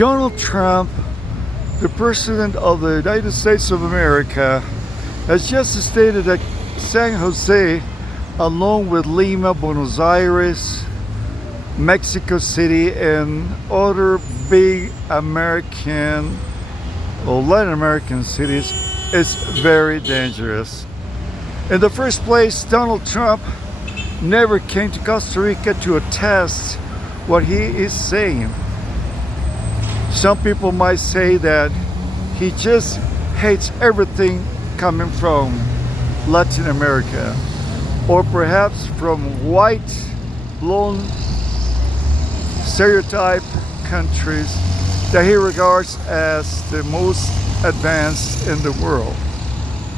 Donald Trump, the President of the United States of America, has just stated that San Jose, along with Lima, Buenos Aires, Mexico City, and other big American or Latin American cities, is very dangerous. In the first place, Donald Trump never came to Costa Rica to attest what he is saying. Some people might say that he just hates everything coming from Latin America, or perhaps from white, blonde, stereotype countries that he regards as the most advanced in the world,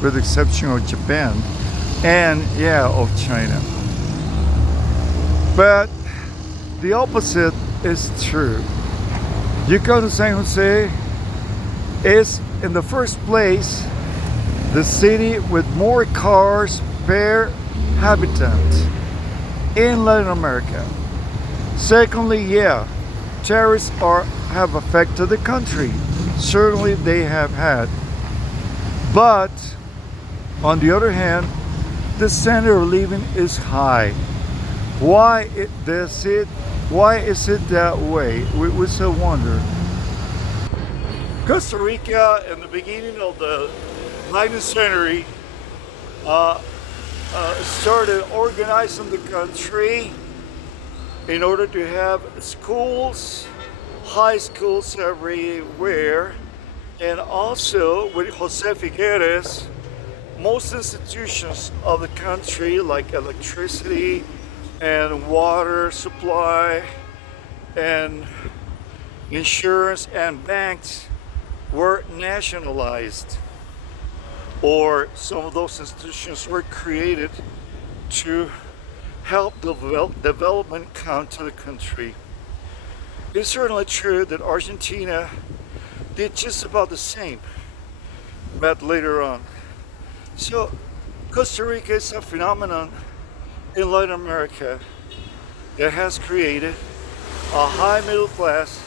with the exception of Japan and, of China. But the opposite is true. You go to San Jose, is in the first place the city with more cars per habitant in Latin America. Secondly, terrorists have affected the country. Certainly they have had. But on the other hand, the standard of living is high. Why is it that way? We still wonder. Costa Rica, in the beginning of the 19th century, started organizing the country in order to have schools, high schools everywhere, and also with Jose Figueres, most institutions of the country, like electricity and water supply and insurance and banks, were nationalized, or some of those institutions were created to help the development come to the country. It's certainly true that Argentina did just about the same, but later on. So Costa Rica is a phenomenon in Latin America that has created a high middle class,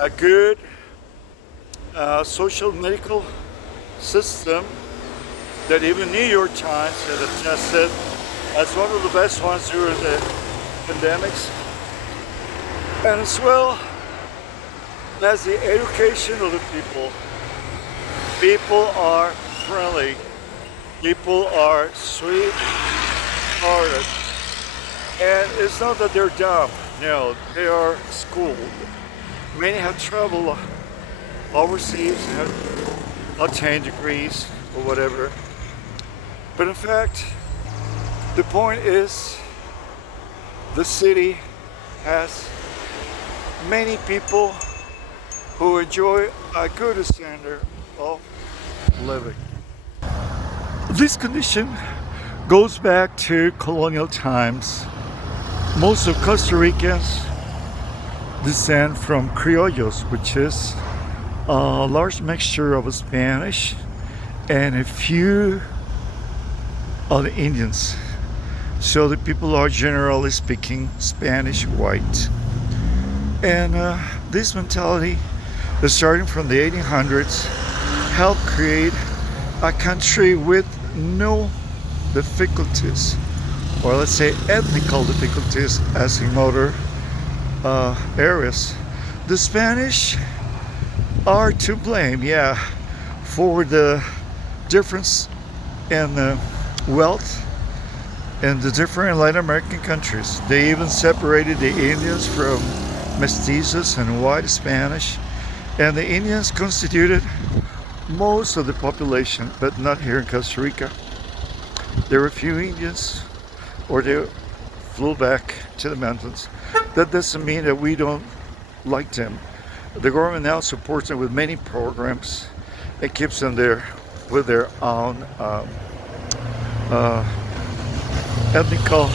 a good social medical system that even New York Times has attested as one of the best ones during the pandemics, and as well as the education of the people. People are friendly, people are sweet-hearted, and it's not that they're dumb, no, they are schooled. Many have traveled overseas, have obtained degrees or whatever. But in fact, the point is, the city has many people who enjoy a good standard of living. This condition goes back to colonial times. Most of Costa Ricans descend from criollos, which is a large mixture of Spanish and a few of the Indians. So the people are generally speaking Spanish white. And this mentality, starting from the 1800s, helped create a country with no difficulties, or let's say ethnical difficulties, as in other areas. The Spanish are to blame, for the difference in wealth in the different Latin American countries. They even separated the Indians from mestizos and white Spanish, and the Indians constituted most of the population, but not here in Costa Rica. There were a few Indians, or they flew back to the mountains. That doesn't mean that we don't like them. The government now supports them with many programs. It keeps them there with their own ethnical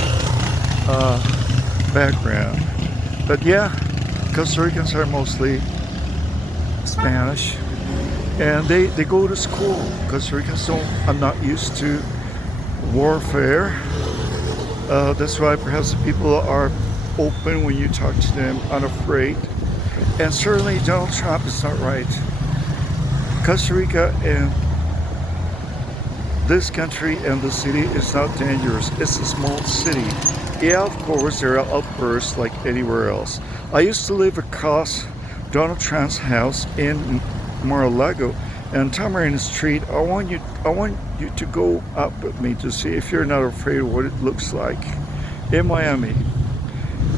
background. But Costa Ricans are mostly Spanish, and they go to school. Costa Ricans are not used to warfare. That's why perhaps the people are open when you talk to them, unafraid. And certainly Donald Trump is not right. Costa Rica and this country and the city is not dangerous. It's a small city. Yeah, of course, there are outbursts like anywhere else. I used to live across Donald Trump's house in Mar-a-Lago and Tamarind Street. I want you to go up with me to see if you're not afraid of what it looks like in Miami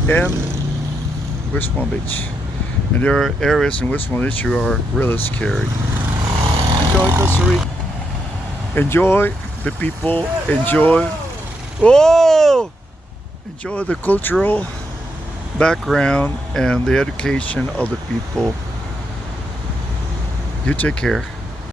and West Palm Beach. And there are areas in West Palm Beach who are really scary. Enjoy Costa Rica. Enjoy the people. Enjoy the cultural background and the education of the people. You take care.